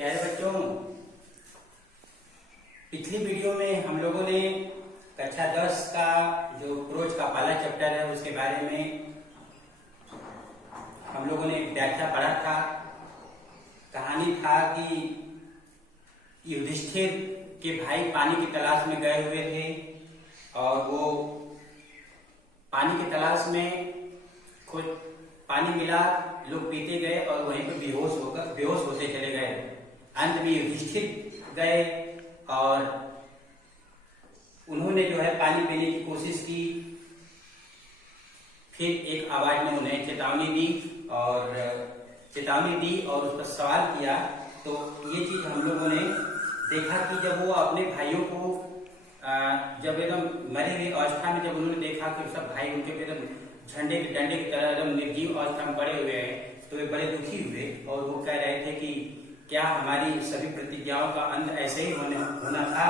प्यारे बच्चों, पिछली वीडियो में हम लोगों ने कक्षा 10 का जो क्रोच का पहला चैप्टर है उसके बारे में हम लोगों ने व्याख्या पढ़ा था। कहानी था कि युधिष्ठिर के भाई पानी की तलाश में गए हुए थे और वो पानी की तलाश में कुछ पानी मिला, लोग पीते गए और वहीं पर बेहोश होते चले गए। अंत में युधिष्ठिर गए और उन्होंने जो है पानी पीने की कोशिश की। फिर एक आवाज ने उन्हें चेतावनी दी और उस पर सवाल किया। तो ये चीज हम लोगों ने देखा कि जब वो अपने भाइयों को जब एकदम मरे हुए अवस्था में जब उन्होंने देखा कि सब भाई उनके एकदम झंडे के डंडे की तरह एकदम निर्जीव अवस्था में पड़े हुए हैं, तो वे बड़े दुखी हुए और वो कह रहे थे कि क्या हमारी सभी प्रतिज्ञाओं का अंत ऐसे ही होना था।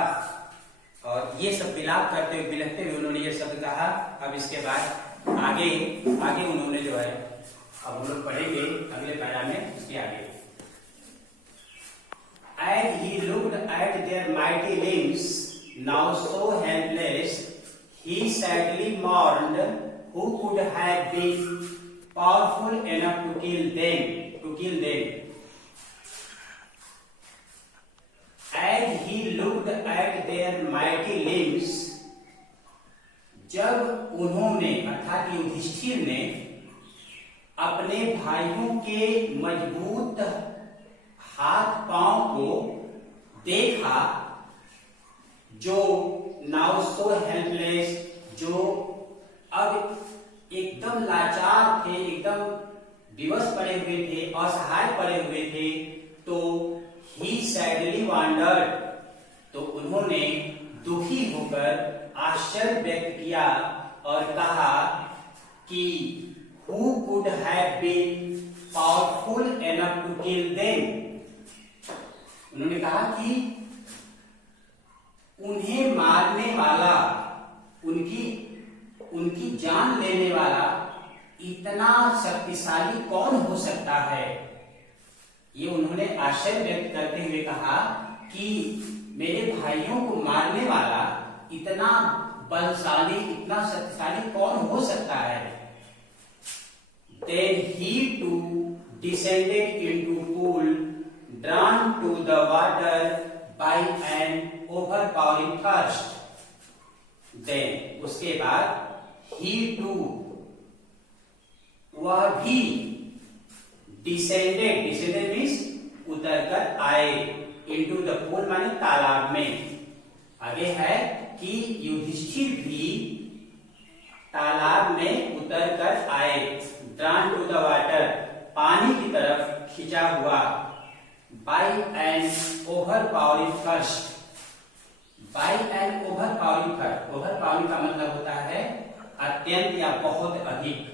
और ये सब विलाप करते हुए बिलखते हुए उन्होंने ये शब्द कहा। अब इसके बाद आगे उन्होंने जो है अब हम लोग पढ़ेंगे अगले पैरा में इसके आगे। As he looked at their mighty limbs, now so helpless, he sadly mourned who could have been powerful enough to kill them. As he looked at their mighty limbs, जब उन्होंने अर्थात युधिष्ठिर ने अपने भाइयों के मजबूत हाथ पांव को देखा, जो नाउ सो हेल्पलेस, जो अब एकदम लाचार थे, एकदम विवश पड़े हुए थे, असहाय पड़े हुए थे, तो ही सैडली वंडर्ड, तो उन्होंने दुखी होकर आश्चर्य व्यक्त किया और कहा कि who could have been powerful enough to kill them? उन्होंने कहा कि उन्हें मारने वाला, उनकी जान लेने वाला इतना शक्तिशाली कौन हो सकता है। ये उन्होंने आश्चर्य व्यक्त करते हुए कहा कि मेरे भाइयों को मारने वाला इतना बलशाली, इतना शक्तिशाली कौन हो सकता है। Then he too descended into pool, drawn to the water by an overpowering thirst. Then उसके बाद he too, वह भी descended means उतरकर आए, into the pool माने तालाब में। आगे है कि युधिष्ठिर भी तालाब में उतरकर आए, drawn to the water, पानी की तरफ खिंचा हुआ, by an overpowering thirst, by an overpowering thirst, overpowering का मतलब होता है अत्यंत या बहुत अधिक।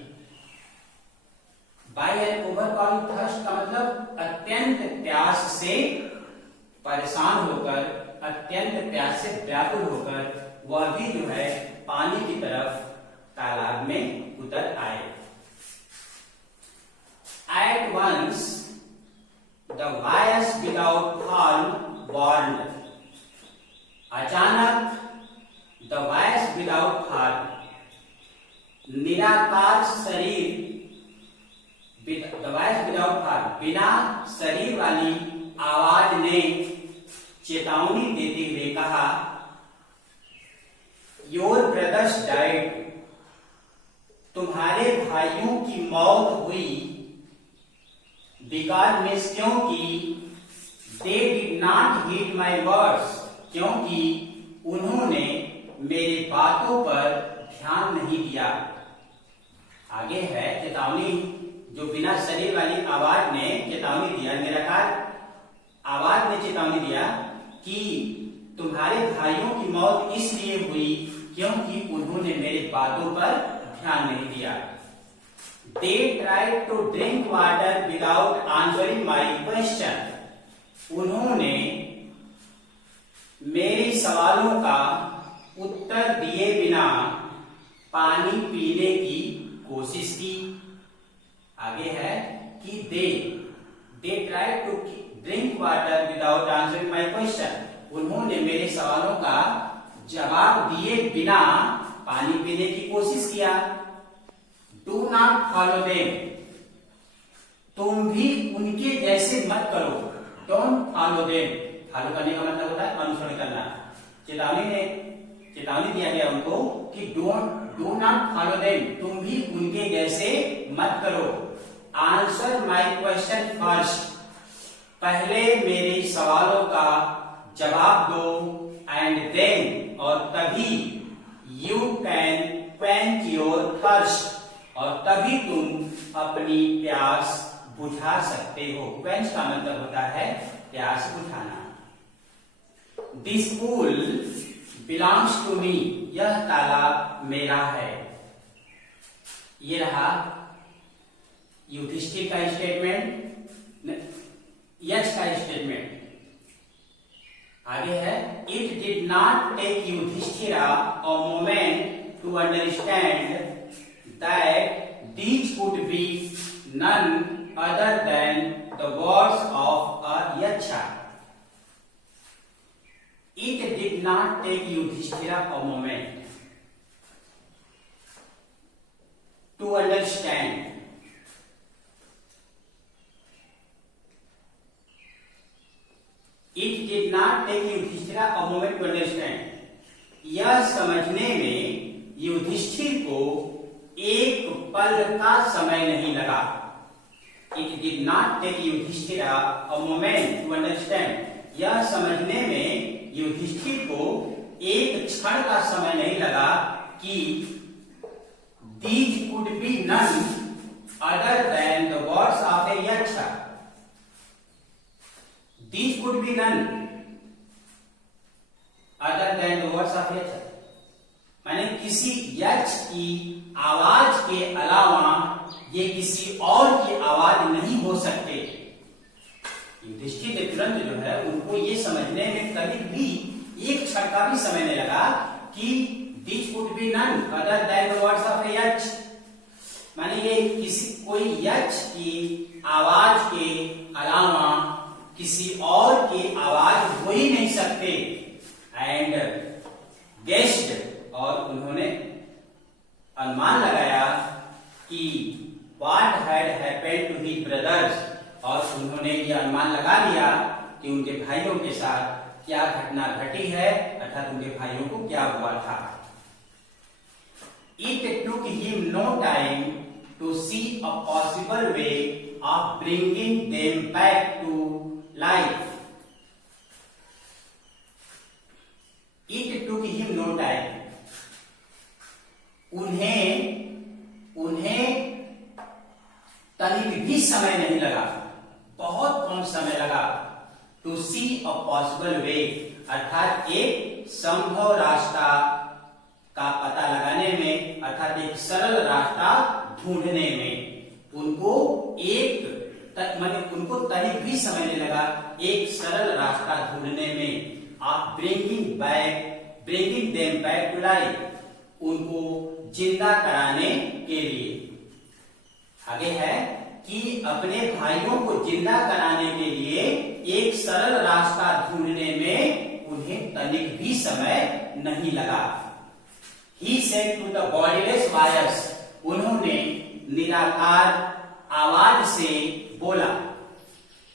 by an overpowering thirst का मतलब अत्यंत प्यास से परेशान होकर, अत्यंत प्यास से व्याकुल होकर वह भी जो है पानी की तरफ तालाब में उतर आए। At once the wires without horn burned. अचानक the wires without horn, निराकार शरीर, the wires without horn, बिना शरीर वाली आवाज ने चेतावनी देते हुए कहा, Your brothers died. तुम्हारे भाइयों की मौत हुई। बिकॉज मीन्स क्योंकि, they did not heed my words, क्योंकि उन्होंने मेरे बातों पर ध्यान नहीं दिया। आगे है चेतावनी, जो बिना शरीर वाली आवाज ने चेतावनी दिया, निराकार आवाज ने चेतावनी दिया कि तुम्हारे भाइयों की मौत इसलिए हुई क्योंकि उन्होंने मेरे बातों पर ध्यान नहीं दिया। They tried to drink water without answering my question. उन्होंने मेरे सवालों का उत्तर दिए बिना पानी पीने की कोशिश की। आगे है कि they tried to drink water without answering my question. उन्होंने मेरे सवालों का जवाब दिए बिना पानी पीने की कोशिश किया। डू नॉट फॉलो देम, तुम भी उनके जैसे मत करो। डोंट फॉलो देम, फॉलो करने का मतलब होता है अनुसरण करना। चेतावनी दिया गया उनको कि डू नॉट फॉलो देम, तुम भी उनके जैसे मत करो। आंसर माई क्वेश्चन फर्स्ट, पहले मेरे सवालों का जवाब दो। एंड देन, और तभी you can quench your thirst, और तभी तुम अपनी प्यास बुझा सकते हो। क्वेंच का मतलब होता है प्यास बुझाना। This pool belongs to me, यह तालाब मेरा है। ये रहा युधिष्ठिर का स्टेटमेंट, यक्ष का स्टेटमेंट। आगे है, it did not take Yudhishthira a moment to understand that these could be none other than the words of a Yaksha. It did not take Yudhishthira a moment to understand यह समझने में युधिष्ठिर को एक पल का समय नहीं लगा। It did not take Yudhishthira a moment to understand, यह समझने में युधिष्ठिर को एक क्षण का समय नहीं लगा कि these could be none other than the words of a yaksha. These could be none other than the words of a yaksha, माने किसी यक्ष की आवाज के अलावा ये किसी और की आवाज नहीं हो सकते। युधिष्ठिर के तुरंत जो है उनको ये समझने में कभी भी एक क्षण का भी समय नहीं लगा कि these could be none other than the words of a यक्ष, माने ये किसी कोई यक्ष की आवाज के अलावा किसी और की आवाज हो ही नहीं सकते। एंड गेस्ड, और उन्होंने अनुमान लगाया कि what had happened to his brothers, और उन्होंने ये अनुमान लगा लिया कि उनके भाइयों के साथ क्या घटना घटी है, अर्थात उनके भाइयों को क्या हुआ था। It took him no time to see a possible way of bringing them back to life. It took him no time. उन्हें तनिक भी समय नहीं लगा, बहुत कम समय लगा। To C a possible way, अर्थात एक संभव रास्ता का पता लगाने में, अर्थात एक सरल रास्ता ढूंढने में उनको उनको तनिक भी समय नहीं लगा एक सरल रास्ता ढूंढने में। आप bringing them back to life, उनको जिंदा कराने के लिए। आगे है कि अपने भाइयों को जिंदा कराने के लिए एक सरल रास्ता ढूंढने में उन्हें तनिक भी समय नहीं लगा। He said to the bodiless wires, उन्होंने निराकार आवाज से बोला।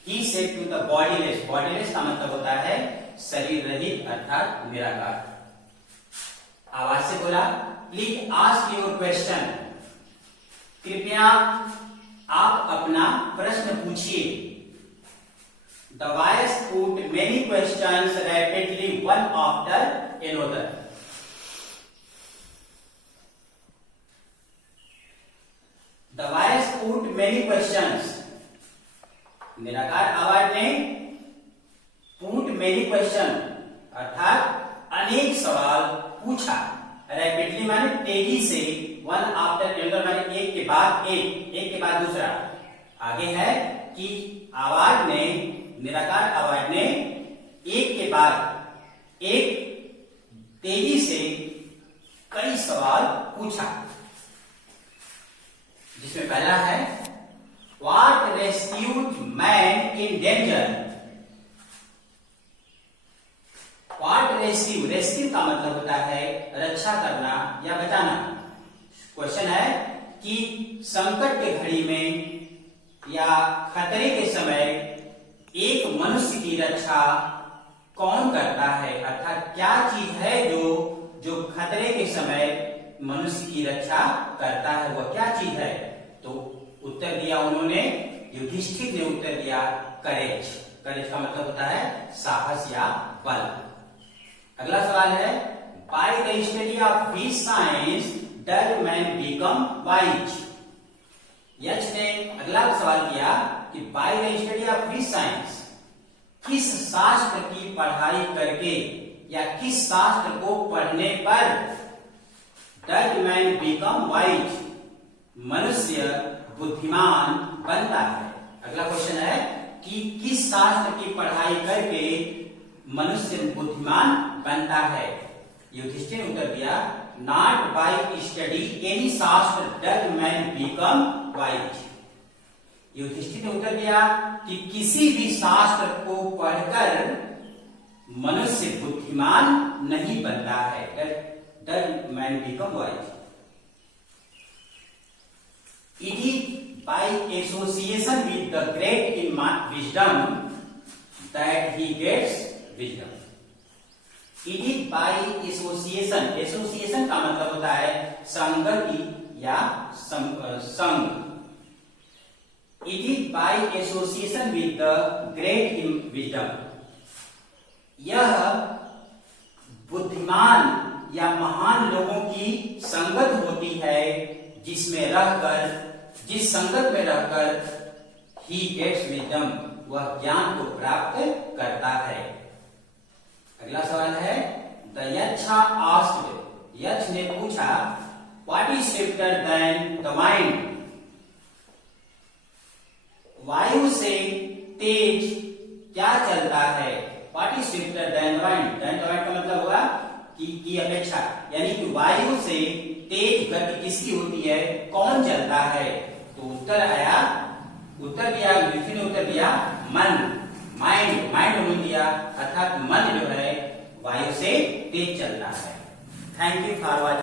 He said to the bodiless, bodiless का मतलब होता है शरीर रहित अर्थात निराकार। आवाज से बोला, प्लीज आस्क योर क्वेश्चन, कृपया आप अपना प्रश्न पूछिए। The wires put many questions rapidly one after another. The wires put many questions. निराकार आवाज ने put many question अर्थात अनेक सवाल पूछा। रैपिडली माने तेजी से, वन आफ्टर एनदर माने एक के बाद एक के बाद दूसरा। आगे है कि आवाज ने, निराकार आवाज ने एक के बाद एक तेजी से कई सवाल पूछा, जिसमें पहला है what rescued man in danger, rescue, rescue का मतलब होता है रक्षा करना या बचाना। क्वेश्चन है कि संकट के घड़ी में या खतरे के समय एक मनुष्य की रक्षा कौन करता है, अर्थात क्या चीज है जो खतरे के समय मनुष्य की रक्षा करता है, वह क्या चीज है? तो उत्तर दिया उन्होंने, युधिष्ठिर ने उत्तर दिया करेज। करेज का मतलब होता है साहस या बल। अगला सवाल है, by the study of which science does man become wise. Yash ने अगला सवाल किया कि by the study of which science, किस शास्त्र की पढ़ाई करके या किस शास्त्र को पढ़ने पर डज मैन बिकम वाइज, मनुष्य बुद्धिमान बनता है। अगला क्वेश्चन है कि किस शास्त्र की पढ़ाई करके मनुष्य बुद्धिमान बनता है? युधिष्ठिर ने उत्तर दिया, not by study any shastra does man become wise. Yudhishthir ने उत्तर दिया कि किसी भी शास्त्र को पढ़कर मनुष्य बुद्धिमान नहीं बनता है, does man become wise. It is by association with the great in wisdom that he gets wisdom. It is by association, association का मतलब होता है संगति या संग। It is by association with the great in wisdom. यह बुद्धिमान या महान लोगों की संगत होती है जिसमें रहकर, जिस संगत में रहकर ही गेट्स विजडम, वह ज्ञान को प्राप्त करता है। अगला सवाल है, द यक्षा आस्क्ड, यक्ष ने पूछा, what is swifter than the mind. वायु से तेज क्या चलता है? What is swifter than the mind, than the mind का मतलब होगा की अपेक्षा, यानी कि वायु से तेज गति किसकी होती है, कौन चलता है? तो उत्तर आया, उत्तर दिया युधिष्ठिर ने उत्तर दिया मन, माइंड, माइंड उन्होंने दिया, अर्थात मन जो है वायु से तेज चलता है। Thank you for watching.